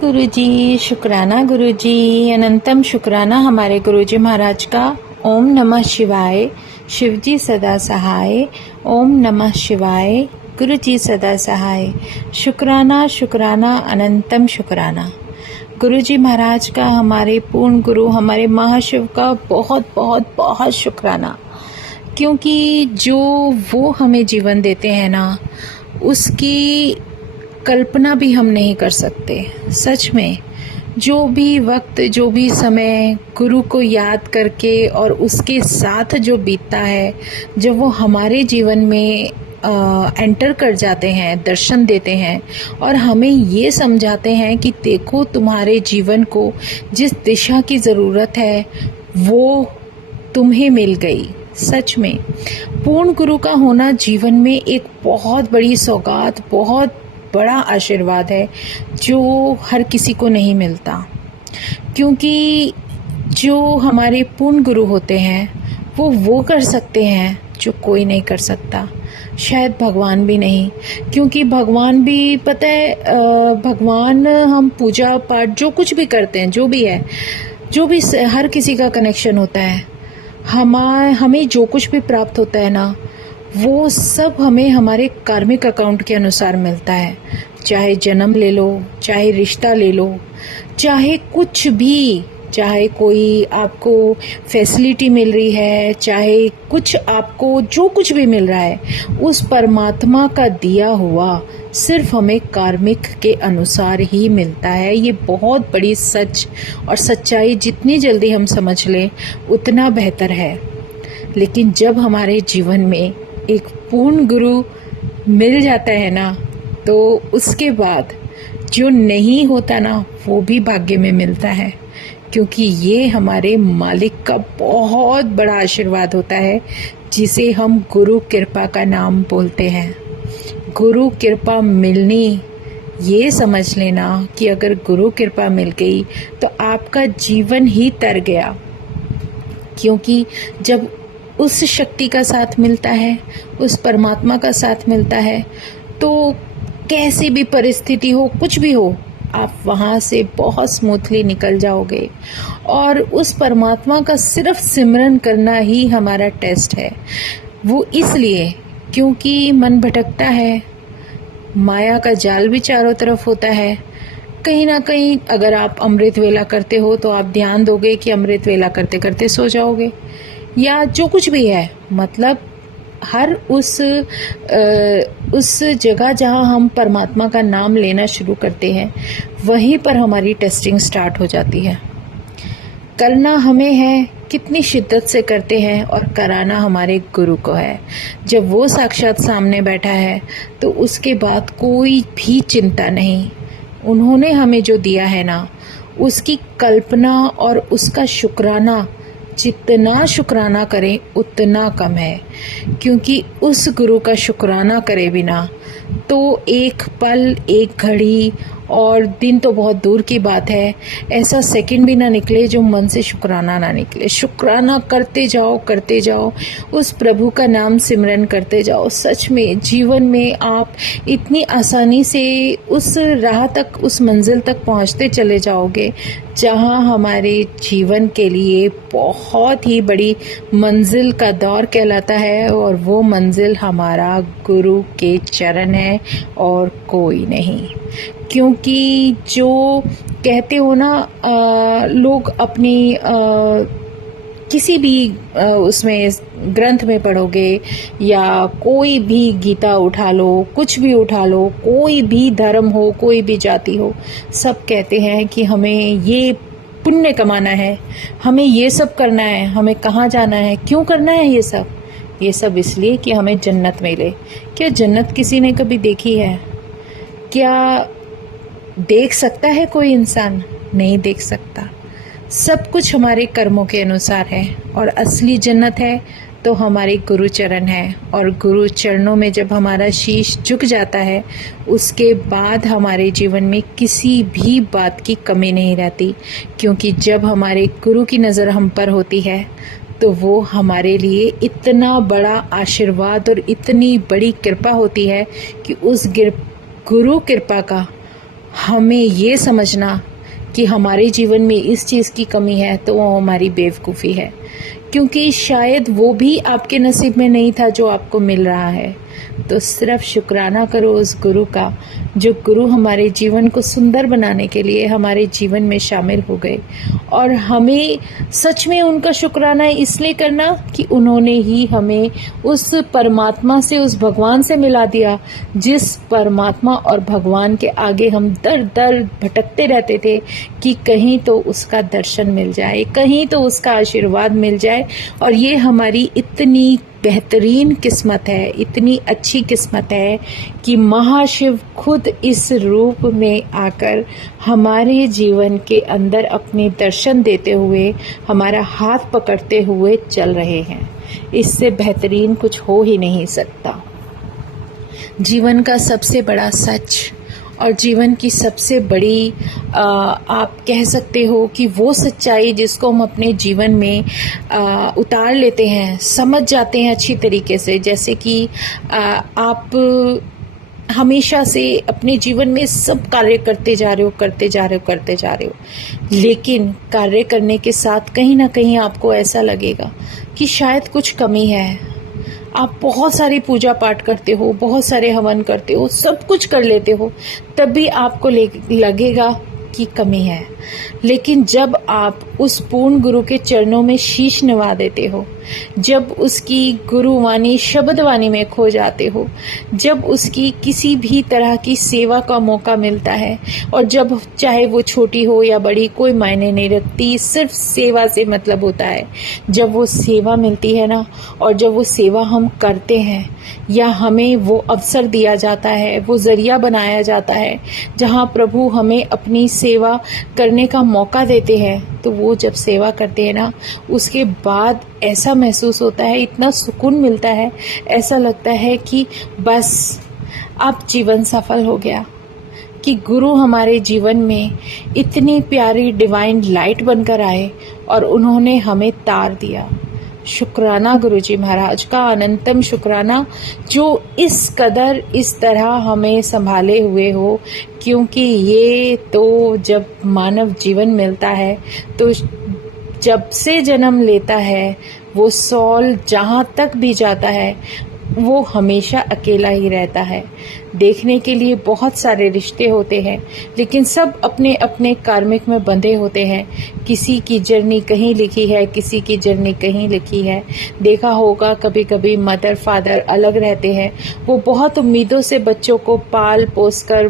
गुरुजी, शुक्राना गुरुजी, अनंतम शुक्राना हमारे गुरुजी महाराज का। ओम नमः शिवाय। शिवजी सदा सहाय। ओम नमः शिवाय। गुरुजी सदा सहाय। शुक्राना शुक्राना अनंतम शुक्राना गुरुजी महाराज का, हमारे पूर्ण गुरु, हमारे महाशिव का बहुत बहुत बहुत शुक्राना। क्योंकि जो वो हमें जीवन देते हैं ना, उसकी कल्पना भी हम नहीं कर सकते। सच में जो भी वक्त, जो भी समय गुरु को याद करके और उसके साथ जो बीतता है, जब वो हमारे जीवन में एंटर कर जाते हैं, दर्शन देते हैं और हमें ये समझाते हैं कि देखो, तुम्हारे जीवन को जिस दिशा की ज़रूरत है वो तुम्हें मिल गई। सच में पूर्ण गुरु का होना जीवन में एक बहुत बड़ी सौगात, बहुत बड़ा आशीर्वाद है जो हर किसी को नहीं मिलता। क्योंकि जो हमारे पूर्ण गुरु होते हैं वो कर सकते हैं जो कोई नहीं कर सकता, शायद भगवान भी नहीं। क्योंकि भगवान भी, पता है, भगवान हम पूजा पाठ जो कुछ भी करते हैं, जो भी है, जो भी हर किसी का कनेक्शन होता है, हमें जो कुछ भी प्राप्त होता है ना, वो सब हमें हमारे कार्मिक अकाउंट के अनुसार मिलता है। चाहे जन्म ले लो, चाहे रिश्ता ले लो, चाहे कुछ भी, चाहे कोई आपको फैसिलिटी मिल रही है, चाहे कुछ आपको जो कुछ भी मिल रहा है, उस परमात्मा का दिया हुआ सिर्फ हमें कार्मिक के अनुसार ही मिलता है। ये बहुत बड़ी सच और सच्चाई जितनी जल्दी हम समझ लें उतना बेहतर है। लेकिन जब हमारे जीवन में एक पूर्ण गुरु मिल जाता है ना, तो उसके बाद जो नहीं होता ना, वो भी भाग्य में मिलता है। क्योंकि ये हमारे मालिक का बहुत बड़ा आशीर्वाद होता है, जिसे हम गुरु कृपा का नाम बोलते हैं। गुरु कृपा मिलनी, ये समझ लेना कि अगर गुरु कृपा मिल गई तो आपका जीवन ही तर गया। क्योंकि जब उस शक्ति का साथ मिलता है, उस परमात्मा का साथ मिलता है, तो कैसी भी परिस्थिति हो, कुछ भी हो, आप वहाँ से बहुत स्मूथली निकल जाओगे। और उस परमात्मा का सिर्फ सिमरन करना ही हमारा टेस्ट है। वो इसलिए क्योंकि मन भटकता है, माया का जाल भी चारों तरफ होता है। कहीं ना कहीं अगर आप अमृत वेला करते हो तो आप ध्यान दोगे कि अमृत वेला करते करते सो जाओगे, या जो कुछ भी है, मतलब हर उस जगह जहाँ हम परमात्मा का नाम लेना शुरू करते हैं, वहीं पर हमारी टेस्टिंग स्टार्ट हो जाती है। करना हमें है, कितनी शिद्दत से करते हैं, और कराना हमारे गुरु को है। जब वो साक्षात सामने बैठा है तो उसके बाद कोई भी चिंता नहीं। उन्होंने हमें जो दिया है ना, उसकी कल्पना और उसका शुक्राना, जितना शुक्राना करें उतना कम है। क्योंकि उस गुरु का शुक्राना करे बिना तो एक पल, एक घड़ी और दिन तो बहुत दूर की बात है, ऐसा सेकंड भी ना निकले जो मन से शुक्राना ना निकले। शुक्राना करते जाओ, उस प्रभु का नाम सिमरन करते जाओ। सच में जीवन में आप इतनी आसानी से उस राह तक, उस मंजिल तक पहुंचते चले जाओगे जहां हमारे जीवन के लिए बहुत ही बड़ी मंजिल का दौर कहलाता है। और वो मंजिल हमारा गुरु के चरण है और कोई नहीं। क्योंकि जो कहते हो ना, लोग अपनी किसी भी उसमें ग्रंथ में पढ़ोगे, या कोई भी गीता उठा लो, कुछ भी उठा लो, कोई भी धर्म हो, कोई भी जाति हो, सब कहते हैं कि हमें ये पुण्य कमाना है, हमें ये सब करना है, हमें कहाँ जाना है, क्यों करना है ये सब। ये सब इसलिए कि हमें जन्नत मिले। क्या जन्नत किसी ने कभी देखी है? क्या देख सकता है कोई इंसान? नहीं देख सकता। सब कुछ हमारे कर्मों के अनुसार है। और असली जन्नत है तो हमारे गुरु चरण है। और गुरु चरणों में जब हमारा शीश झुक जाता है, उसके बाद हमारे जीवन में किसी भी बात की कमी नहीं रहती। क्योंकि जब हमारे गुरु की नज़र हम पर होती है तो वो हमारे लिए इतना बड़ा आशीर्वाद और इतनी बड़ी कृपा होती है कि उस गुरु कृपा का हमें ये समझना कि हमारे जीवन में इस चीज़ की कमी है तो वो हमारी बेवकूफ़ी है, क्योंकि शायद वो भी आपके नसीब में नहीं था जो आपको मिल रहा है। तो सिर्फ शुक्राना करो उस गुरु का, जो गुरु हमारे जीवन को सुंदर बनाने के लिए हमारे जीवन में शामिल हो गए। और हमें सच में उनका शुक्राना इसलिए करना कि उन्होंने ही हमें उस परमात्मा से, उस भगवान से मिला दिया, जिस परमात्मा और भगवान के आगे हम दर दर भटकते रहते थे कि कहीं तो उसका दर्शन मिल जाए, कहीं तो उसका आशीर्वाद मिल जाए। और ये हमारी इतनी बेहतरीन किस्मत है, इतनी अच्छी किस्मत है कि महाशिव खुद इस रूप में आकर हमारे जीवन के अंदर अपने दर्शन देते हुए, हमारा हाथ पकड़ते हुए चल रहे हैं। इससे बेहतरीन कुछ हो ही नहीं सकता। जीवन का सबसे बड़ा सच और जीवन की सबसे बड़ी आप कह सकते हो कि वो सच्चाई जिसको हम अपने जीवन में उतार लेते हैं, समझ जाते हैं अच्छी तरीके से। जैसे कि आप हमेशा से अपने जीवन में सब कार्य करते जा रहे हो, लेकिन कार्य करने के साथ कहीं ना कहीं आपको ऐसा लगेगा कि शायद कुछ कमी है। आप बहुत सारी पूजा पाठ करते हो, बहुत सारे हवन करते हो, सब कुछ कर लेते हो, तब भी आपको लगेगा की कमी है। लेकिन जब आप उस पूर्ण गुरु के चरणों में शीश निवा देते हो, जब उसकी गुरुवाणी शब्दवाणी में खो जाते हो, जब उसकी किसी भी तरह की सेवा का मौका मिलता है, और जब चाहे वो छोटी हो या बड़ी कोई मायने नहीं रखती, सिर्फ सेवा से मतलब होता है। जब वो सेवा मिलती है ना, और जब वो सेवा हम करते हैं या हमें वो अवसर दिया जाता है, वो जरिया बनाया जाता है जहाँ प्रभु हमें अपनी सेवा करने का मौका देते हैं, तो वो जब सेवा करते हैं ना, उसके बाद ऐसा महसूस होता है, इतना सुकून मिलता है, ऐसा लगता है कि बस अब जीवन सफल हो गया, कि गुरु हमारे जीवन में इतनी प्यारी डिवाइन लाइट बनकर आए और उन्होंने हमें तार दिया। शुक्राना गुरुजी महाराज का, अनंतम शुक्राना, जो इस कदर इस तरह हमें संभाले हुए हो। क्योंकि ये तो जब मानव जीवन मिलता है, तो जब से जन्म लेता है, वो सॉल जहाँ तक भी जाता है, वो हमेशा अकेला ही रहता है। देखने के लिए बहुत सारे रिश्ते होते हैं, लेकिन सब अपने अपने कार्मिक में बंधे होते हैं। किसी की जर्नी कहीं लिखी है, किसी की जर्नी कहीं लिखी है। देखा होगा कभी कभी मदर फादर अलग रहते हैं, वो बहुत उम्मीदों से बच्चों को पाल पोस कर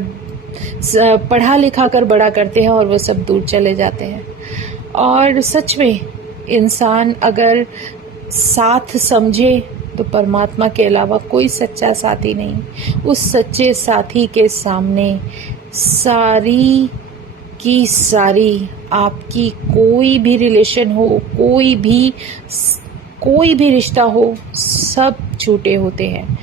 पढ़ा लिखा कर बड़ा करते हैं, और वो सब दूर चले जाते हैं। और सच में इंसान अगर साथ समझे तो परमात्मा के अलावा कोई सच्चा साथी नहीं। उस सच्चे साथी के सामने सारी की सारी आपकी कोई भी रिलेशन हो, कोई भी रिश्ता हो, सब झूठे होते हैं।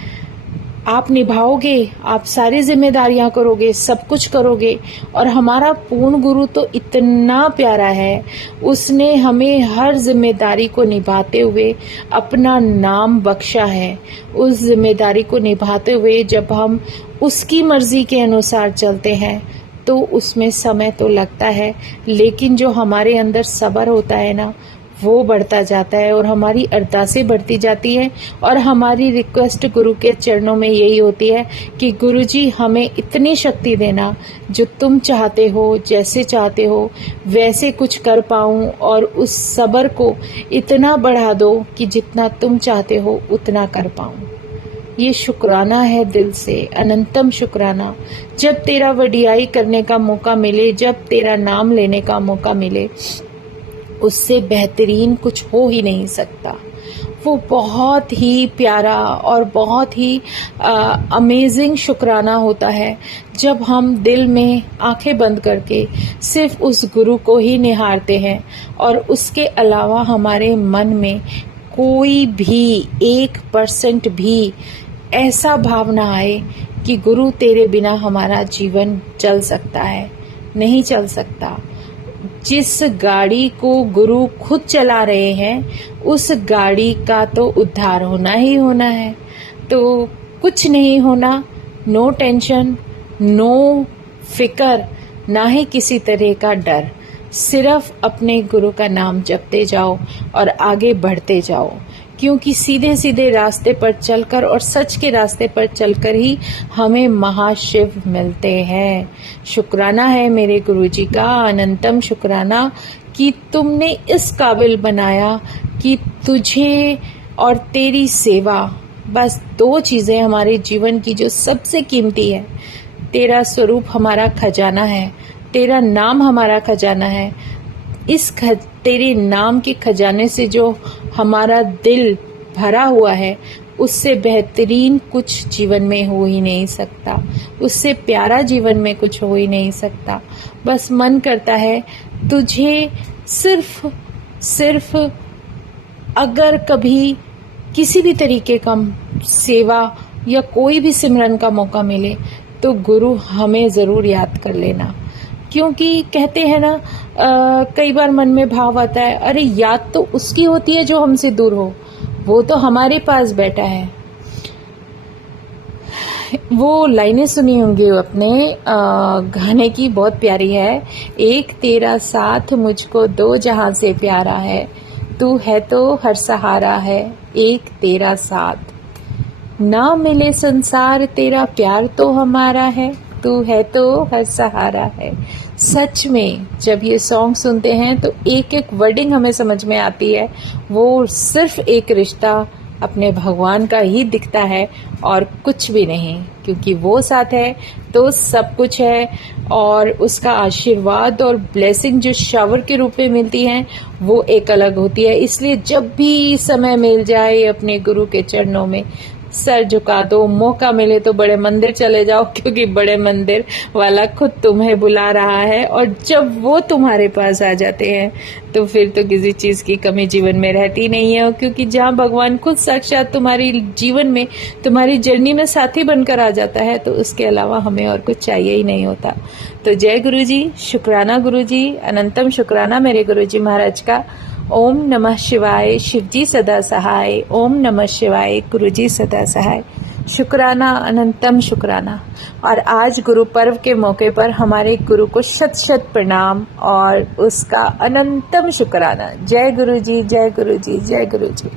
आप निभाओगे, आप सारी जिम्मेदारियां करोगे, सब कुछ करोगे। और हमारा पूर्ण गुरु तो इतना प्यारा है, उसने हमें हर जिम्मेदारी को निभाते हुए अपना नाम बख्शा है। उस जिम्मेदारी को निभाते हुए जब हम उसकी मर्जी के अनुसार चलते हैं, तो उसमें समय तो लगता है, लेकिन जो हमारे अंदर सब्र होता है ना, वो बढ़ता जाता है, और हमारी अरदासें बढ़ती जाती है। और हमारी रिक्वेस्ट गुरु के चरणों में यही होती है कि गुरुजी हमें इतनी शक्ति देना, जो तुम चाहते हो, जैसे चाहते हो वैसे कुछ कर पाऊं, और उस सब्र को इतना बढ़ा दो कि जितना तुम चाहते हो उतना कर पाऊं। ये शुक्राना है दिल से, अनंतम शुक्राना। जब तेरा वडियाई करने का मौका मिले, जब तेरा नाम लेने का मौका मिले, उससे बेहतरीन कुछ हो ही नहीं सकता। वो बहुत ही प्यारा और बहुत ही अमेजिंग शुक्राना होता है, जब हम दिल में आंखें बंद करके सिर्फ उस गुरु को ही निहारते हैं, और उसके अलावा हमारे मन में कोई भी 1% भी ऐसा भाव ना आए कि गुरु तेरे बिना हमारा जीवन चल सकता है। नहीं चल सकता। जिस गाड़ी को गुरु खुद चला रहे हैं, उस गाड़ी का तो उद्धार होना ही होना है। तो कुछ नहीं होना, नो टेंशन, नो फिकर, ना ही किसी तरह का डर। सिर्फ अपने गुरु का नाम जपते जाओ और आगे बढ़ते जाओ, क्योंकि सीधे सीधे रास्ते पर चलकर और सच के रास्ते पर चलकर ही हमें महाशिव मिलते हैं। शुक्राना है मेरे गुरुजी का, अनंतम शुक्राना कि तुमने इस काबिल बनाया कि तुझे और तेरी सेवा, बस दो चीज़ें हमारे जीवन की जो सबसे कीमती है। तेरा स्वरूप हमारा खजाना है, तेरा नाम हमारा खजाना है। तेरे नाम के खजाने से जो हमारा दिल भरा हुआ है, उससे बेहतरीन कुछ जीवन में हो ही नहीं सकता, उससे प्यारा जीवन में कुछ हो ही नहीं सकता। बस मन करता है तुझे सिर्फ अगर कभी किसी भी तरीके का सेवा या कोई भी सिमरन का मौका मिले तो गुरु हमें ज़रूर याद कर लेना। क्योंकि कहते हैं ना, कई बार मन में भाव आता है, अरे याद तो उसकी होती है जो हमसे दूर हो, वो तो हमारे पास बैठा है। वो लाइनें सुनी होंगी अपने गाने की, बहुत प्यारी है। एक तेरा साथ मुझको दो जहां से प्यारा है, तू है तो हर सहारा है, एक तेरा साथ। ना मिले संसार तेरा प्यार तो हमारा है, तू है तो हर सहारा है। सच में जब ये सॉन्ग सुनते हैं तो एक एक वर्डिंग हमें समझ में आती है। वो सिर्फ एक रिश्ता अपने भगवान का ही दिखता है और कुछ भी नहीं, क्योंकि वो साथ है तो सब कुछ है। और उसका आशीर्वाद और ब्लेसिंग जो शावर के रूप में मिलती है वो एक अलग होती है। इसलिए जब भी समय मिल जाए अपने गुरु के चरणों में सर झुका दो, मौका मिले तो बड़े मंदिर चले जाओ, क्योंकि बड़े मंदिर वाला खुद तुम्हें बुला रहा है। और जब वो तुम्हारे पास आ जाते हैं तो फिर तो किसी चीज़ की कमी जीवन में रहती नहीं है, क्योंकि जहाँ भगवान खुद साक्षात तुम्हारी जीवन में, तुम्हारी जर्नी में साथी बनकर आ जाता है, तो उसके अलावा हमें और कुछ चाहिए ही नहीं होता। तो जय गुरु जी, शुक्राना गुरु जी, अनंतम शुक्राना मेरे गुरु जी महाराज का। ओम नमः शिवाय, शिवजी सदा सहाय। ओम नमः शिवाय, गुरुजी सदा सहाय। शुक्राना, अनंतम शुक्राना। और आज गुरु पर्व के मौके पर हमारे गुरु को शत शत प्रणाम और उसका अनंतम शुक्राना। जय गुरु जी, जय गुरु जी, जय गुरु जी।